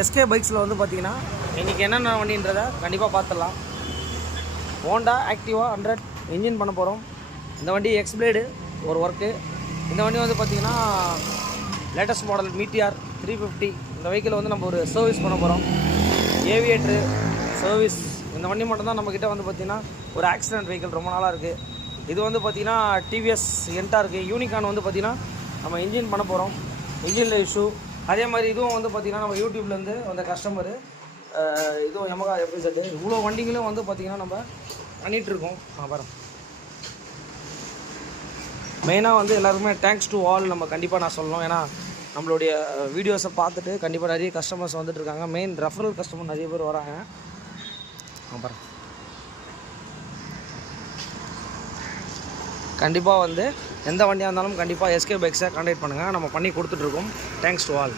SK பைக்ஸில் வந்து பார்த்திங்கன்னா இன்றைக்கி என்னென்ன வண்டின்றதை கண்டிப்பாக பார்த்துடலாம். ஹோண்டா ஆக்டிவா 100 இன்ஜின் பண்ண போகிறோம். இந்த வண்டி எக்ஸ்பிளேடு ஒரு ஒர்க்கு. இந்த வண்டி வந்து பார்த்திங்கன்னா லேட்டஸ்ட் மாடல் மீட்டிஆர் 350. இந்த வெஹிக்கிள் வந்து நம்ம ஒரு சர்வீஸ் பண்ண போகிறோம். ஏவியேட்ரு சர்வீஸ். இந்த வண்டி மட்டும்தான் நம்மக்கிட்ட வந்து பார்த்திங்கன்னா ஒரு ஆக்சிடென்ட் வெஹிக்கிள் ரொம்ப நாளாக இருக்குது. இது வந்து பார்த்திங்கன்னா டிவிஎஸ் என்டா இருக்குது. யூனிகான் வந்து பார்த்திங்கன்னா நம்ம இன்ஜின் பண்ண போகிறோம். இன்ஜினில் இஷ்யூ. அதே மாதிரி இதுவும் வந்து பார்த்திங்கன்னா நம்ம யூடியூப்லேருந்து வந்த கஸ்டமரு இதுவும் யமகா எபிசோடு. இவ்வளோ வண்டிகளும் வந்து பார்த்திங்கன்னா நம்ம பண்ணிகிட்ருக்கோம். பாருங்கள், மெயினாக வந்து எல்லாருக்குமே தேங்க்ஸ் டு ஆல் நம்ம கண்டிப்பாக நான் சொல்லணும். ஏன்னா நம்மளுடைய வீடியோஸை பார்த்துட்டு கண்டிப்பாக நிறைய கஸ்டமர்ஸ் வந்துட்டுருக்காங்க. மெயின் ரெஃபரல் கஸ்டமர் நிறைய பேர் வராங்க. பாருங்கள், கண்டிப்பாக வந்து எந்த வண்டியாக இருந்தாலும் கண்டிப்பாக எஸ்கே பைக்ஸை கான்டாக்ட் பண்ணுங்கள். நம்ம பண்ணி கொடுத்துட்ருக்கோம். Thanks to all.